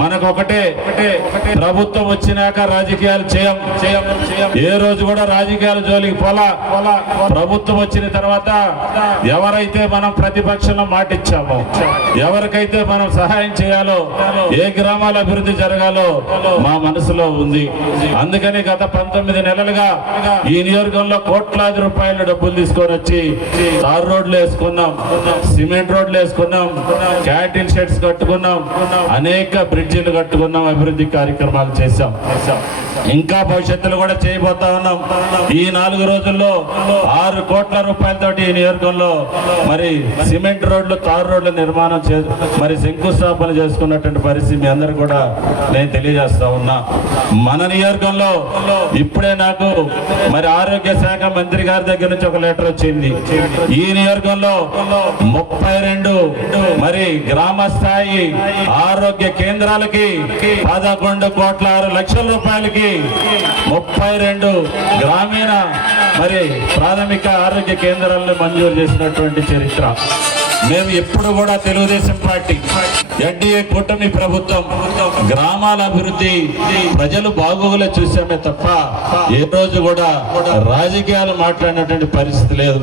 మనకు ఒకటే ప్రభుత్వం వచ్చినాక రాజకీయాలు చేయం. ఏ రోజు కూడా రాజకీయాల జోలికి పోలా. ప్రభుత్వం వచ్చిన తర్వాత ఎవరైతే మనం ప్రతిపక్షంలో మాటిచ్చామో, ఎవరికైతే మనం సహాయం చేయాలో, ఏ గ్రామాల అభివృద్ధి జరగాలో మా మనసులో ఉంది. అందుకని గత 19 నెలలుగా ఈ నియోజకవర్గంలో కోట్లాది రూపాయల డబ్బులు తీసుకొని వచ్చి తార్ రోడ్లు వేసుకున్నాం, సిమెంట్ రోడ్లు వేసుకున్నాం, క్యాటిల్ షెడ్స్ కట్టుకున్నాం, అనేక బ్రిడ్జిలు కట్టుకున్నాం, అభివృద్ధి కార్యక్రమాలు చేశాం. ఇంకా భవిష్యత్తులో కూడా చేయబోతా ఉన్నాం. ఈ 4 రోజుల్లో 6 కోట్ల రూపాయలతోటి ఈ నియోజకవర్గంలో మరి సిమెంట్ రోడ్లు, తారు రోడ్ల నిర్మాణం మరి శంకుస్థాపన చేసుకున్నటువంటి పరిస్థితి మీ అందరూ కూడా నేను తెలియజేస్తా ఉన్నా. మన నియోజకవర్గంలో ఇప్పుడే నాకు మరి ఆరోగ్య శాఖ మంత్రి గారి దగ్గర నుంచి ఒక లెటర్ వచ్చింది. ఈ నియోజకవర్గంలో 32 మరి గ్రామ స్థాయి ఆరోగ్య కేంద్రాలకి 11,06,00,000 రూపాయలకి 32 గ్రామీణ మరి ప్రాథమిక ఆరోగ్య కేంద్రాలను మంజూరు చేసినటువంటి చరిత్ర. మేము ఎప్పుడు కూడా తెలుగుదేశం పార్టీ ఎన్డీఏ కూటమి ప్రభుత్వం గ్రామాల అభివృద్ధి, ప్రజలు బాగోగులే చూసామే తప్ప ఏ రోజు కూడా రాజకీయాలు మాట్లాడినటువంటి పరిస్థితి లేదు.